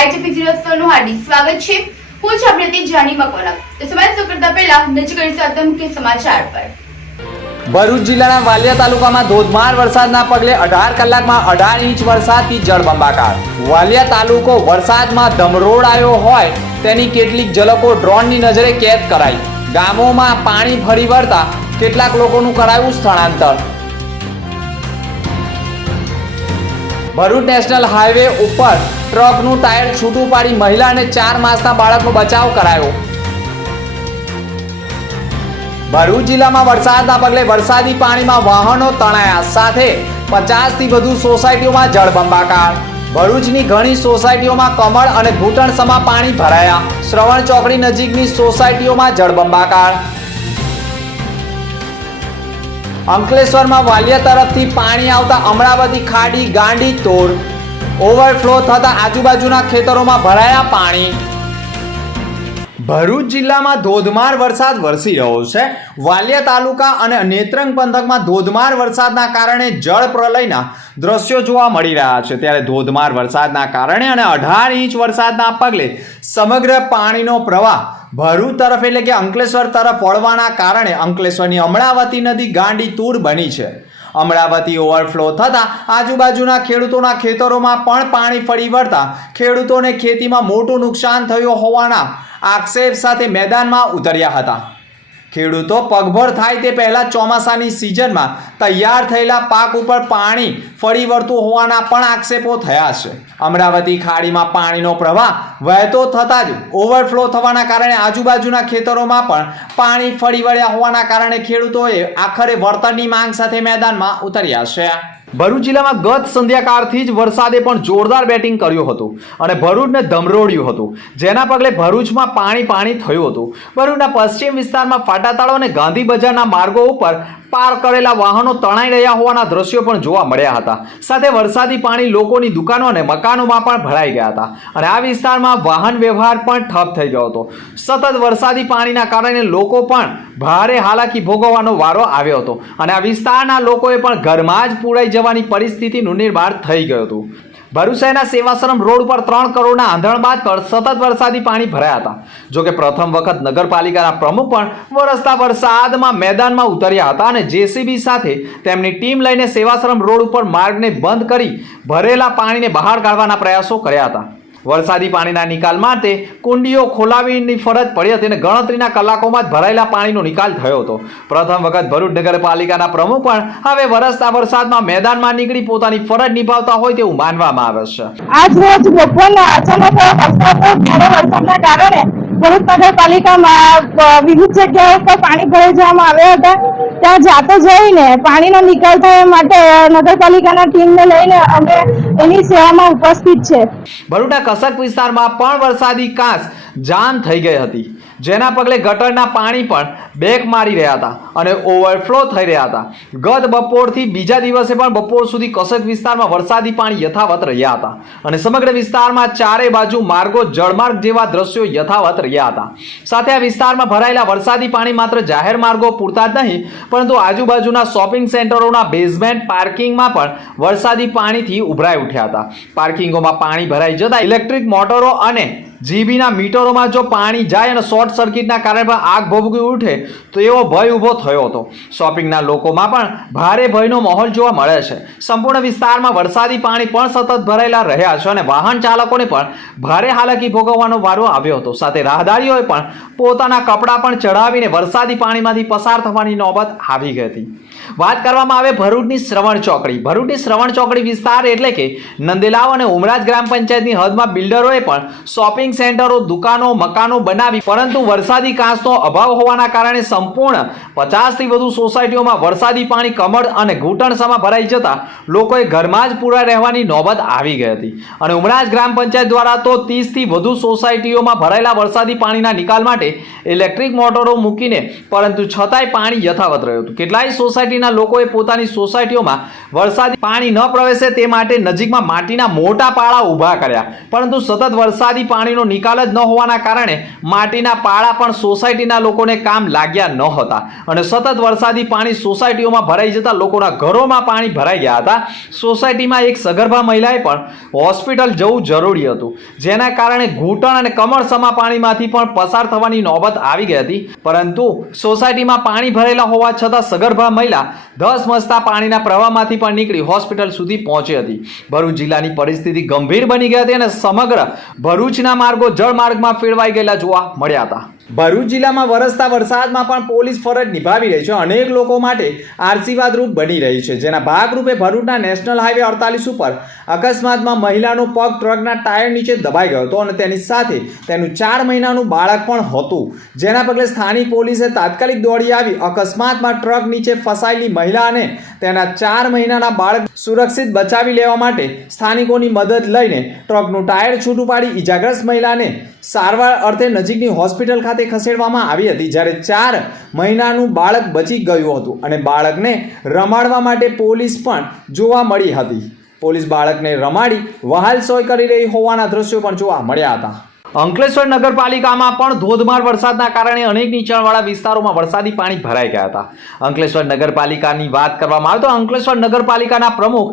આઈટીપી 016 નું હાર્દિક સ્વાગત છે। હું છું પ્રતિ જાની મકવાના। તો સમાચાર કરતા પહેલા નજર કરીશું આજના મુખ્ય સમાચાર પર। ભરૂચ જિલ્લાના વાલિયા તાલુકામાં ધોધમાર વરસાદના પગલે 18 કલાકમાં 18 ઇંચ વરસાદથી જળબંબાકાર। વાલિયા તાલુકો વરસાદમાં ધમરોડાયો હોય તેની કેટલીક ઝલકો ડ્રોનની નજરે કેદ કરાઈ। ગામોમાં પાણી ફરી વળતા કેટલાક લોકોનું કરાયું સ્થળાંતર। ભરૂચ નેશનલ હાઈવે ઉપર ટ્રકનું ટાયર છૂટું પાડી મહિલા અને 4 માસના બાળકનો બચાવ કરાયો। ભરૂચ જિલ્લામાં વરસાદના પગલે વરસાદી પાણીમાં વાહનો તણાયા, સાથે 50થી વધુ સોસાયટીઓમાં જળબંબાકાર। ભરૂચની ઘણી સોસાયટીઓમાં કમળ અને ઘૂંટણસમા પાણી ભરાયા। શ્રવણ ચોકડી નજીકની સોસાયટીઓમાં જળબંબાકાર। અંકલેશ્વરમાં વાલિયા તરફથી પાણી આવતા અમરાવતી ખાડી ગાંડી તોડ। ઓવરફ્લો થતા આજુબાજુના ખેતરોમાં ભરાયા પાણી। ભરૂચ જિલ્લામાં ધોધમાર વરસાદ વરસી રહ્યો છે। વાલિયા તાલુકા અને નેત્રંગ પંથકમાં ધોધમાર વરસાદના કારણે જળ પ્રલયના દ્રશ્યો જોવા મળી રહ્યા છે। ત્યારે ધોધમાર વરસાદના કારણે અને 18 ઇંચ વરસાદના પગલે સમગ્ર પાણીનો પ્રવાહ ભરૂચ તરફ એટલે કે અંકલેશ્વર તરફ વળવાના કારણે અંકલેશ્વરની અમરાવતી નદી ગાંડી તૂર બની છે। અમરાવતી ઓવરફ્લો થતા આજુબાજુના ખેડૂતોના ખેતરોમાં પણ પાણી ફરી વળતા ખેડૂતોને ખેતીમાં મોટું નુકસાન થયું હોવાના આક્ષેપ સાથે મેદાનમાં ઉતર્યા હતા। ખેડૂતો પગભર થાય તે પહેલા ચોમાસાની સિઝનમાં તૈયાર થયેલા પાક ઉપર પાણી ફરી વળતું હોવાના પણ આક્ષેપો થયા છે। અમરાવતી ખાડીમાં પાણીનો પ્રવાહ વહેતો થતાં જ ઓવરફ્લો થવાના કારણે આજુબાજુના ખેતરોમાં પણ પાણી ફરી વળ્યા હોવાના કારણે ખેડૂતોએ આખરે વળતરની માંગ સાથે મેદાનમાં ઉતર્યા છે। ભરૂચ જિલ્લામાં ગત સંધ્યાકાળથી જ વરસાદે પણ જોરદાર બેટિંગ કર્યું હતું અને ભરૂચને ધમરોડ્યું હતું, જેના પગલે ભરૂચમાં પાણી થયું હતું। ભરૂચના પશ્ચિમ વિસ્તારમાં ફાટાતાળો અને ગાંધી બજારના માર્ગો ઉપર પાર કરેલા વાહનો તણાઈ રહ્યા હોવાના દ્રશ્યો પણ જોવા મળ્યા હતા। સાથે વરસાદી પાણી લોકોની દુકાનો અને મકાનોમાં પણ ભરાઈ ગયા હતા અને આ વિસ્તારમાં વાહન વ્યવહાર પણ ઠપ થઈ ગયો હતો। સતત વરસાદી પાણીના કારણે લોકો પણ ભારે હાલાકી ભોગવવાનો વારો આવ્યો હતો અને આ વિસ્તારના લોકોએ પણ ઘરમાં જ પૂરાઈ જવાની પરિસ્થિતિનું નિર્માણ થઈ ગયું હતું। ભરૂચ શહેરના સેવાશ્રમ રોડ ઉપર 3 કરોડના આંધણ બાદ પર સતત વરસાદી પાણી ભરાયા હતા। જોકે પ્રથમ વખત નગરપાલિકાના પ્રમુખ પણ વરસતા વરસાદમાં મેદાનમાં ઉતર્યા હતા અને જેસીબી સાથે તેમની ટીમ લઈને સેવાશ્રમ રોડ ઉપર માર્ગને બંધ કરી ભરેલા પાણીને બહાર કાઢવાના પ્રયાસો કર્યા હતા। વરસાદી પાણીના નિકાલ માટે કુંડીઓ ખોલાવીની ફરજ પડી હતી અને ગણતરીના કલાકોમાં જ ભરાયેલા પાણીનો નિકાલ થયો હતો। પ્રથમ વખત ભરૂચ નગરપાલિકાના પ્રમુખ પણ હવે વરસતા વરસાદમાં મેદાનમાં નીકળી પોતાની ફરજ નિભાવતા હોય તેવું માનવામાં આવે છે। આજ રોજ બપોરના અચાનક વરસાદના કારણે ભરૂચ નગરપાલિકામાં વિવિધ જગ્યાઓ પર પાણી ભરાઈ જવામાં આવ્યા હતા। ત્યાં જાતે જઈને પાણીનો નિકાલ થાય માટે નગરપાલિકાના ટીમને લઈને અમે એની સેવામાં ઉપસ્થિત છે। ભરૂચના કસક વિસ્તારમાં પણ વરસાદી કાંસ જામ થઈ ગઈ હતી, જેના પગલે ગટરના પાણી પણ બેક મારી રહ્યા હતા અને ઓવરફ્લો થઈ રહ્યા હતા। ગત બપોરથી બીજા દિવસે પણ બપોર સુધી કસક વિસ્તારમાં વરસાદી પાણી યથાવત રહ્યા હતા અને સમગ્ર વિસ્તારમાં ચારે બાજુ માર્ગો જળમાર્ગ જેવા દ્રશ્યો યથાવત રહ્યા હતા। સાથે આ વિસ્તારમાં ભરાયેલા વરસાદી પાણી માત્ર જાહેર માર્ગો પૂરતા જ નહીં, પરંતુ આજુબાજુના શોપિંગ સેન્ટરોના બેઝમેન્ટ પાર્કિંગમાં પણ વરસાદી પાણીથી ઉભરાઈ ઉઠ્યા હતા। પાર્કિંગોમાં પાણી ભરાઈ જતા ઇલેક્ટ્રિક મોટરો અને જીબીના મીટરોમાં જો પાણી જાય અને શોર્ટ સર્કિટના કારણે પણ આગ ભભૂકી ઉઠે તો એવો ભય ઊભો થયો હતો। શોપિંગના લોકોમાં પણ ભારે ભયનો માહોલ જોવા મળે છે। સંપૂર્ણ વિસ્તારમાં વરસાદી પાણી પણ સતત ભરાયેલા રહ્યા છે અને વાહન ચાલકોને પણ ભારે હાલાકી ભોગવવાનો વારો આવ્યો હતો। સાથે રાહદારીઓએ પણ પોતાના કપડાં પણ ચઢાવીને વરસાદી પાણીમાંથી પસાર થવાની નોબત આવી ગઈ હતી। વાત કરવામાં આવે ભરૂચની શ્રવણ ચોકડી। ભરૂચની શ્રવણ ચોકડી વિસ્તાર એટલે કે નંદેલાવ અને ઉમરાજ ગ્રામ પંચાયતની હદમાં બિલ્ડરોએ પણ શોપિંગ સેન્ટરો, દુકાનો, મકાનો બનાવી, પરંતુ વરસાદી કાંસનો અભાવ હોવાના કારણે સંપૂર્ણ 50થી વધુ સોસાયટીઓમાં વરસાદી પાણી કમળ અને ઘૂંટણસમાં ભરાઈ જતા લોકોએ ઘરમાં જ પૂરા રહેવાની નોબત આવી ગઈ હતી અને ઉમરાજ ગ્રામ પંચાયત દ્વારા તો 30થી વધુ સોસાયટીઓમાં ભરાયેલા વરસાદી પાણીના નિકાલ માટે ઇલેક્ટ્રિક મોટરો મૂકીને, પરંતુ છતાંય પાણી યથાવત રહ્યું હતું। કેટલાય સોસાયટીના લોકોએ પોતાની સોસાયટીઓમાં વરસાદી પાણી ન પ્રવેશે તે માટે નજીકમાં માટીના મોટા પાળા ઊભા કર્યા, પરંતુ સતત વરસાદી પાણીનો પાણીનો નિકાલ જ ન હોવાના કારણે માટીના પાળા પણ સોસાયટીના લોકોને કામ લાગ્યા ન હતા અને સતત વરસાદી પાણી સોસાયટીઓમાં ભરાઈ જતા લોકોના ઘરોમાં પાણી ભરાઈ ગયા હતા. સોસાયટીમાં એક સગર્ભા મહિલાએ પણ હોસ્પિટલ જવું જરૂરી હતું, જેના કારણે ઘૂંટણ અને કમરસમા પાણીમાંથી પણ પસાર થવાની નોબત આવી ગઈ હતી. પરંતુ સોસાયટીમાં પાણી ભરેલા હોવા છતાં સગર્ભા મહિલા ધસમસતા પાણીના પ્રવાહમાંથી પણ નીકળી હોસ્પિટલ સુધી પહોંચી હતી. ભરૂચ જિલ્લાની પરિસ્થિતિ ગંભીર બની ગઈ હતી અને સમગ્ર ભરૂચના માર્ગો જળમાર્ગમાં ફેરવાઈ ગયેલા જોવા મળ્યા હતા. ભરૂચ જિલ્લામાં વરસતા વરસાદમાં પણ પોલીસ ફરજ નિભાવી રહી છે. અનેક લોકો માટે આશીર્વાદરૂપ બની રહી છે, જેના ભાગરૂપે ભરૂચના નેશનલ હાઈવે 48 ઉપર અકસ્માતમાં મહિલાનો પગ ટ્રકના ટાયર નીચે દબાઈ ગયો હતો અને તેની સાથે તેનું 4 મહિનાનું બાળક પણ હતું, જેના પગલે સ્થાનિક પોલીસે તાત્કાલિક દોડી આવી અકસ્માતમાં ટ્રક નીચે ફસાયેલી મહિલા અને તેના 4 મહિનાના બાળક સુરક્ષિત બચાવી લેવા માટે સ્થાનિકોની મદદ લઈને ટ્રકનું ટાયર છૂટું પાડી ઈજાગ્રસ્ત મહિલાને સારવાર અર્થે નજીકની હોસ્પિટલ ખાતે ખસેડવામાં આવી હતી, જ્યારે 4 મહિનાનું બાળક બચી ગયું હતું અને બાળકને રમાડવા માટે પોલીસ પણ જોવા મળી હતી. પોલીસ બાળકને રમાડી વહાલસોય કરી રહી હોવાના દ્રશ્યો પણ જોવા મળ્યા હતા. અંકલેશ્વર નગરપાલિકામાં પણ ધોધમાર વરસાદના કારણે અનેક નીચાણવાળા વિસ્તારોમાં વરસાદી પાણી ભરાઈ ગયા હતા. અંકલેશ્વર નગરપાલિકાની વાત કરવામાં આવે તો અંકલેશ્વર નગરપાલિકાના પ્રમુખ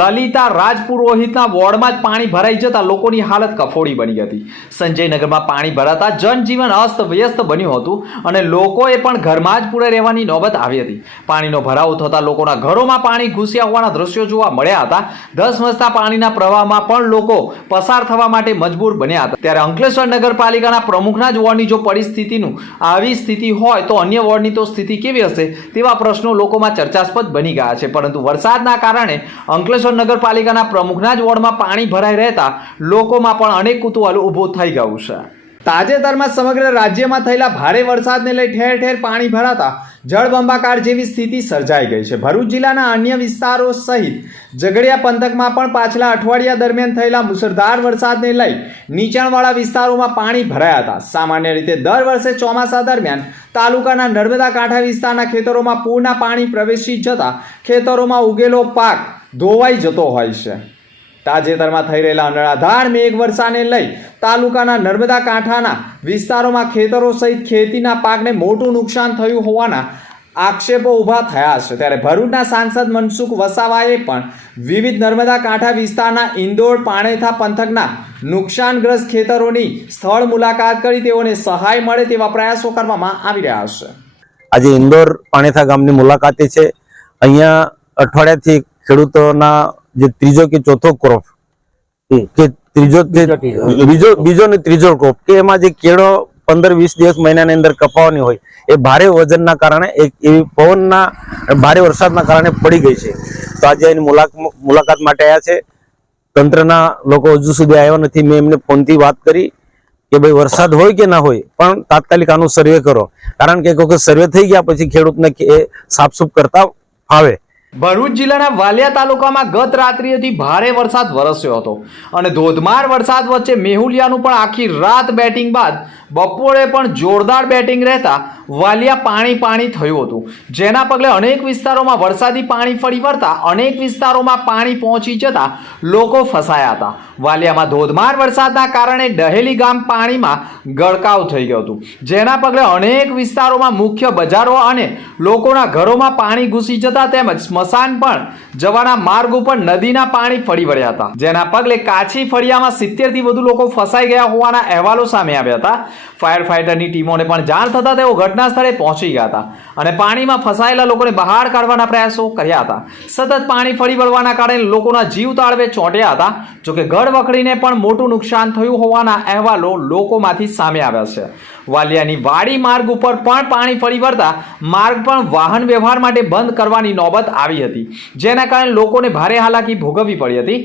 લલિતા રાજપુરોહિતના વોર્ડમાં જ પાણી ભરાઈ જતા લોકોની હાલત કફોડી બની હતી. સંજયનગરમાં પાણી ભરાતા જનજીવન અસ્તવ્યસ્ત બન્યું હતું અને લોકોએ પણ ઘરમાં જ પૂરે રહેવાની નોબત આવી હતી. પાણીનો ભરાવો થતા લોકોના ઘરોમાં પાણી ઘૂસ્યા હોવાના દ્રશ્યો જોવા મળ્યા હતા. ધસમસતા પાણીના પ્રવાહમાં પણ લોકો પસાર થવા માટે મજબૂર બન્યા હતા. ત્યારે અંકલેશ્વર નગરપાલિકાના પ્રમુખના જ વોર્ડની જો પરિસ્થિતિનું આવી સ્થિતિ હોય તો અન્ય વોર્ડની તો સ્થિતિ કેવી હશે તેવા પ્રશ્નો લોકોમાં ચર્ચાસ્પદ બની ગયા છે. પરંતુ વરસાદના કારણે અંકલેશ્વર નગરપાલિકાના પ્રમુખના જ વોર્ડમાં પાણી ભરાઈ રહેતા લોકોમાં પણ અનેક કુતૂહલ ઊભું થઈ ગયું છે. તાજેતરમાં સમગ્ર રાજ્યમાં થયેલા ભારે વરસાદને લઈ ઠેર ઠેર પાણી ભરાતા જળબંબાકાર જેવી સ્થિતિ સર્જાઈ ગઈ છે. ભરૂચ જિલ્લાના અન્ય વિસ્તારો સહિત ઝઘડિયા પંથકમાં પણ પાછલા અઠવાડિયા દરમિયાન થયેલા મુસળધાર વરસાદને લઈ નીચાણવાળા વિસ્તારોમાં પાણી ભરાયા હતા. સામાન્ય રીતે દર વર્ષે ચોમાસા દરમિયાન તાલુકાના નર્મદા કાંઠા વિસ્તારના ખેતરોમાં પૂરના પાણી પ્રવેશી જતા ખેતરોમાં ઉગેલો પાક ધોવાઈ જતો હોય છે. તાજેતરમાં થઈ રહેલા અનરાધાર મેઘવર્ષાને લઈ તાલુકાના નર્મદા કાંઠાના વિસ્તારોમાં ખેતરો સહિત ખેતીના પાકને મોટું નુકસાન થયું હોવાના આક્ષેપો ઊભા થયા છે. ત્યારે ભરૂચના સાંસદ મનસુખ વસાવાએ પણ વિવિધ નર્મદા કાંઠા વિસ્તારના ઇન્દોર પાણેથા પંથકના નુકસાનગ્રસ્ત ખેતરોની સ્થળ મુલાકાત કરી તેઓને સહાય મળે તેવા પ્રયાસો કરવામાં આવી રહ્યા છે. આજે ઇન્દોર પાણેથા ગામની મુલાકાતે છે. અહીંયા અઠવાડિયાથી ખેડૂતોના જે ત્રીજો કે ચોથો ક્રોપ કે બીજો ને ત્રીજો ક્રોપ કે એમાં જે કેળો 15-20 દિવસ મહિનાની અંદર કપાવાની હોય એ ભારે વજનના કારણે એવી પવનના ભારે વરસાદના કારણે પડી ગઈ છે. તો આજે એની મુલાકાત માટે આવ્યા છે. તંત્રના લોકો હજુ સુધી આવ્યા નથી. મેં એમને ફોનથી વાત કરી કે ભાઈ વરસાદ હોય કે ના હોય પણ તાત્કાલિક આનું સર્વે કરો, કારણ કે એક વખત સર્વે થઈ ગયા પછી ખેડૂતને સાફસૂફ કરતા ફાવે. ભરૂચ જિલ્લાના વાલિયા તાલુકામાં ગત રાત્રિએથી ભારે વરસાદ વરસ્યો હતો અને ધોધમાર વરસાદ વચ્ચે મેહુલિયાનું પણ આખી રાત બેટિંગ બાદ બપોરે પણ જોરદાર બેટિંગ રહેતા વાલિયા પાણી થયું હતું, જેના પગલે અનેક વિસ્તારોમાં વરસાદી પાણી ફરી વળતા અનેક વિસ્તારોમાં પાણી પહોંચી જતા લોકો ફસાયા હતા. વાલિયામાં ધોધમાર વરસાદના કારણે ડહેલી ગામ પાણીમાં ગળકાવ થઈ ગયું હતું, જેના પગલે અનેક વિસ્તારોમાં મુખ્ય બજારો અને લોકોના ઘરોમાં પાણી ઘૂસી જતા તેમજ સ્મશાન પણ જવાના માર્ગ ઉપર નદીના પાણી ફરી વળ્યા હતા, જેના પગલે કાછી ફળિયામાં 70 થી વધુ લોકો ફસાઈ ગયા હોવાના અહેવાલો સામે આવ્યા હતા. ફાયર ફાઈટરની ટીમોને પણ જાણ થતા તેઓ ઘટના સ્થળે પહોંચી ગયા હતા અને પાણીમાં ફસાયેલા લોકોને બહાર કાઢવાના પ્રયાસો કર્યા હતા. સતત પાણી ફરી વળવાના કારણે લોકોના જીવ તાળવે ચોંટ્યા હતા. જોકે ઘર વખરીને પણ મોટું નુકસાન થયું હોવાના અહેવાલો લોકોમાંથી સામે આવ્યા છે. વાલિયાની વાડી માર્ગ ઉપર પણ પાણી ફરી વળતા માર્ગ પણ વાહન વ્યવહાર માટે બંધ કરવાની નોબત આવી હતી, જેના કારણે લોકોને ભારે હાલાકી ભોગવવી પડી હતી.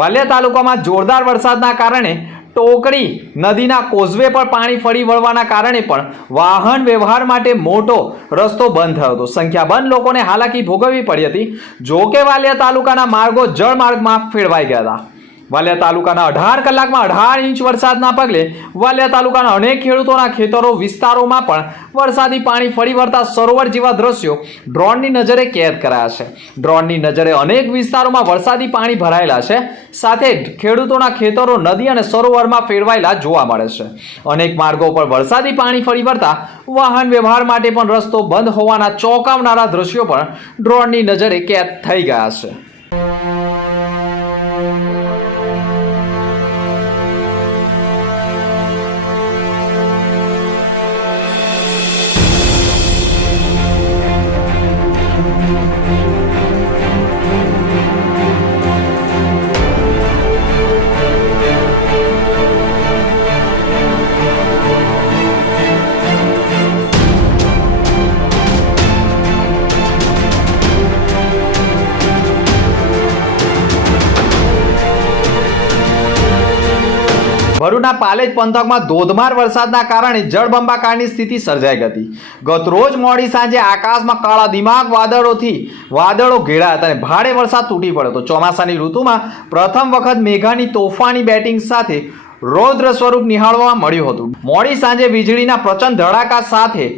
વાલિયા તાલુકામાં જોરદાર વરસાદના કારણે ટોકડી નદીના કોઝવે પર પાણી ફરી વળવાના કારણે પણ વાહન વ્યવહાર માટે મોટો રસ્તો બંધ થયો હતો. સંખ્યાબંધ લોકોને હાલાકી ભોગવવી પડી હતી. જો કે વાલિયા તાલુકાના માર્ગો જળમાર્ગમાં ફેરવાઈ ગયા હતા. વાલિયા તાલુકાના 18 કલાકમાં 18 ઇંચ વરસાદના પગલે વાલિયા તાલુકાના અનેક ખેડૂતોના ખેતરો વિસ્તારોમાં પણ વરસાદી પાણી ફરી વળતા સરોવર જેવા દ્રશ્યો ડ્રોનની નજરે કેદ કરાયા છે. ડ્રોનની નજરે અનેક વિસ્તારોમાં વરસાદી પાણી ભરાયેલા છે. સાથે ખેડૂતોના ખેતરો નદી અને સરોવરમાં ફેરવાયેલા જોવા મળે છે. અનેક માર્ગો પર વરસાદી પાણી ફરી વળતા વાહન વ્યવહાર માટે પણ રસ્તો બંધ હોવાના ચોંકાવનારા દ્રશ્યો પણ ડ્રોનની નજરે કેદ થઈ ગયા છે. ભરૂચના પાલેજ પંથકમાં ધોધમાર વરસાદના કારણે જળબંબાકારની સ્થિતિ સર્જાઈ હતી. ગત રોજ મોડી સાંજે આકાશમાં કાળા દિમાગ વાદળો ઘેરાયા હતા અને ભારે વરસાદ તૂટી પડ્યો હતો. ચોમાસાની ઋતુમાં પ્રથમ વખત મેઘાની તોફાની બેટિંગ સાથે રૌદ્ર સ્વરૂપ નિહાળવા મળ્યું હતું. મોડી સાંજે વીજળીના પ્રચંડ ધડાકા સાથે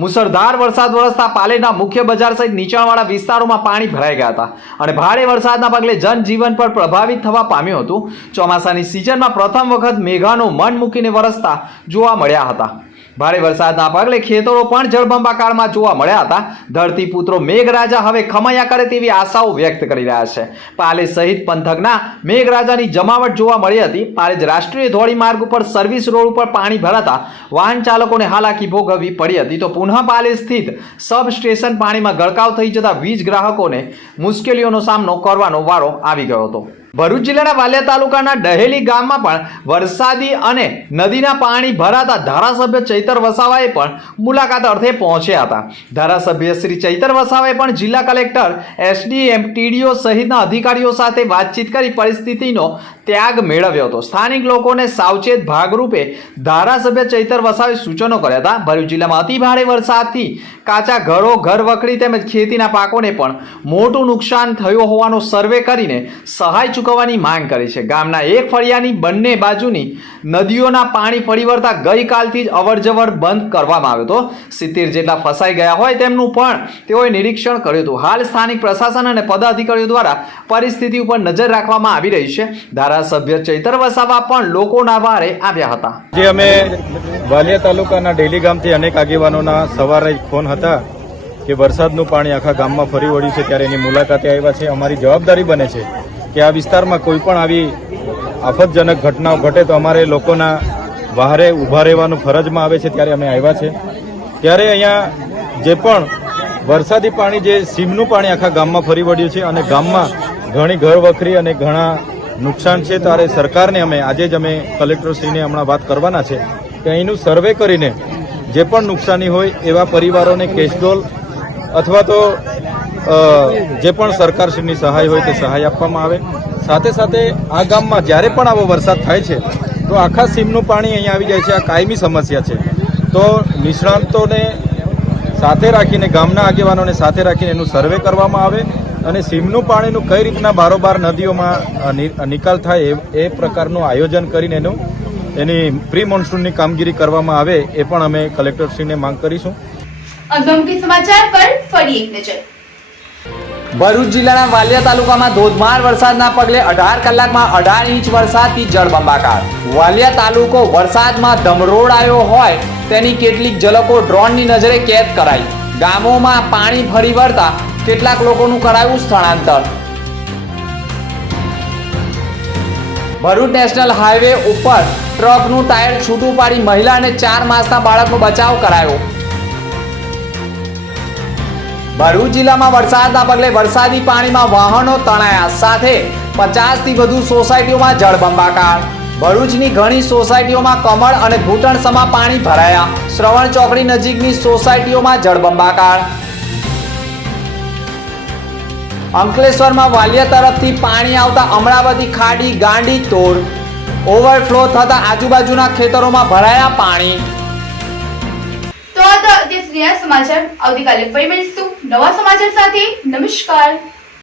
મુસળધાર વરસાદ વરસતા પાલેજના મુખ્ય બજાર સહિત નીચાણવાળા વિસ્તારોમાં પાણી ભરાઈ ગયા હતા અને ભારે વરસાદના પગલે જનજીવન પર પ્રભાવિત થવા પામ્યું હતું. ચોમાસાની સિઝનમાં પ્રથમ વખત મેઘાનો મન મૂકીને વરસતા જોવા મળ્યા હતા. ભારે વરસાદના પગલે ખેતરો પણ જળબંબાકારમાં જોવા મળ્યા હતા. ધરતીપુત્રો મેઘરાજા હવે ખમૈયા કરે તેવી આશાઓ વ્યક્ત કરી રહ્યા છે. પાલેજ સહિત પંથકના મેઘરાજાની જમાવટ જોવા મળી હતી. પાલેજ રાષ્ટ્રીય ધોરીમાર્ગ ઉપર સર્વિસ રોડ ઉપર પાણી ભરાતા વાહન ચાલકોને હાલાકી ભોગવવી પડી હતી. તો પુનઃ પાલેજ સ્થિત સબ સ્ટેશન પાણીમાં ગરકાવ થઈ જતા વીજ ગ્રાહકોને મુશ્કેલીઓનો સામનો કરવાનો વારો આવી ગયો હતો. ભરૂચ જિલ્લાના વાલિયા તાલુકાના ડહેલી ગામમાં પણ વરસાદી અને નદીના પાણી ભરાતા ધારાસભ્ય ચૈતર વસાવાએ પણ મુલાકાત અર્થે પહોંચ્યા હતા. ધારાસભ્ય શ્રી ચૈતર વસાવાએ પણ જિલ્લા કલેક્ટર, એસડીએમ, ટીડીઓ સહિતના અધિકારીઓ સાથે વાતચીત કરી પરિસ્થિતિનો ત્યાગ મેળવ્યો હતો. સ્થાનિક લોકોને સાવચેત ભાગરૂપે ધારાસભ્ય ચૈતર વસાવાએ સૂચનો કર્યા હતા. ભરૂચ જિલ્લામાં અતિ ભારે વરસાદથી કાચા ઘરો, ઘર વખરી તેમજ ખેતીના પાકોને પણ મોટું નુકસાન થયું હોવાનો સર્વે કરીને સહાય ચૂકવવાની માંગ કરી છે. ગામના એક ફળિયાની બંને બાજુની નદીઓના પાણી ફરી વળતા ગઈકાલથી જ અવરજવર બંધ કરવામાં આવ્યો હતો. 70 જેટલા ફસાઈ ગયા હોય તેમનું પણ તેઓએ નિરીક્ષણ કર્યું હતું. હાલ સ્થાનિક પ્રશાસન અને પદાધિકારીઓ દ્વારા પરિસ્થિતિ ઉપર નજર રાખવામાં આવી રહી છે. ધારાસભ્ય ચૈતર વસાવા પણ લોકોના વારે આવ્યા હતા. જે અમે વાલિયા તાલુકાના ડેલી ગામથી અનેક આગેવાનોના સવારે ફોન હતા કે વરસાદનું પાણી આખા ગામમાં ફરી વળ્યું છે, ત્યારે એની મુલાકાતે આવ્યા છે. અમારી જવાબદારી બને છે કે આ વિસ્તારમાં કોઈ પણ આવી આફતજનક ઘટનાઓ ઘટે તો અમારે લોકોના વહારે ઊભા રહેવાનું ફરજમાં આવે છે, ત્યારે અમે આવ્યા છે. ત્યારે અહીંયા જે પણ વરસાદી પાણી, જે સીમનું પાણી આખા ગામમાં ફરી વળ્યું છે અને ગામમાં ઘણી ઘર વખરી અને ઘણા નુકસાન છે, ત્યારે સરકારને અમે આજે જ અમે કલેક્ટરશ્રીને હમણાં વાત કરવાના છે કે અહીંનું સર્વે કરીને જે પણ નુકસાની હોય એવા પરિવારોને કેશડોલ અથવા તો જે પણ સરકારશ્રીની સહાય હોય તે સહાય આપવામાં આવે. સાથે સાથે આ ગામમાં જ્યારે પણ આવો વરસાદ થાય છે તો આખા સીમનું પાણી અહીંયા આવી જાય છે. આ કાયમી સમસ્યા છે. તો નિષ્ણાંતોને સાથે રાખીને, ગામના આગેવાનોને સાથે રાખીને એનું સર્વે કરવામાં આવે અને સીમનું પાણીનું કઈ રીતના બારોબાર નદીઓમાં નિકાલ થાય એ પ્રકારનું આયોજન કરીને એની પ્રી મોન્સૂનની કામગીરી કરવામાં આવે એ પણ અમે કલેક્ટરશ્રીને માંગ કરીશું. અગમકી સમાચાર પર ફરી એક નજર. ભરૂચ જિલ્લાના વાલિયા તાલુકામાં ધોધમાર વરસાદના પગલે 18 કલાકમાં 18 ઇંચ વરસાદથી જળબંબાકાર. વાલિયા તાલુકો વરસાદમાં ધમરોડાયો હોય તેની કેટલીક ઝલકો ડ્રોનની નજરે કેદ કરાઈ. ગામોમાં પાણી ફરી વળતા કેટલાક લોકોનું કરાયું સ્થળાંતર. ભરૂચ નેશનલ હાઈવે ઉપર ટ્રકનું ટાયર છૂટું પાડી મહિલા અને 4 માસના બાળકનો બચાવ કરાયો. ભરૂચ જિલ્લામાં વરસાદના પગલે વરસાદી પાણીમાં વાહનો તણાયા. સાથે 50 થી વધુ સોસાયટીઓમાં જળબંબાકાર. ભરૂચની ઘણી સોસાયટીઓમાં કમળ અને ઘૂંટણસમા પાણી ભરાયા. શ્રવણ ચોકડી નજીકની સોસાયટીઓમાં જળબંબાકાર. અંકલેશ્વરમાં વાલિયા તરફથી પાણી આવતા અમરાવતી ખાડી ગાંડી તોડ. ઓવરફ્લો થતા આજુબાજુના ખેતરોમાં ભરાયા પાણી. તો આ હતા અત્યાર સુધીના સમાચાર. આવતીકાલે ફરી મળીશું નવા સમાચાર સાથે. નમસ્કાર.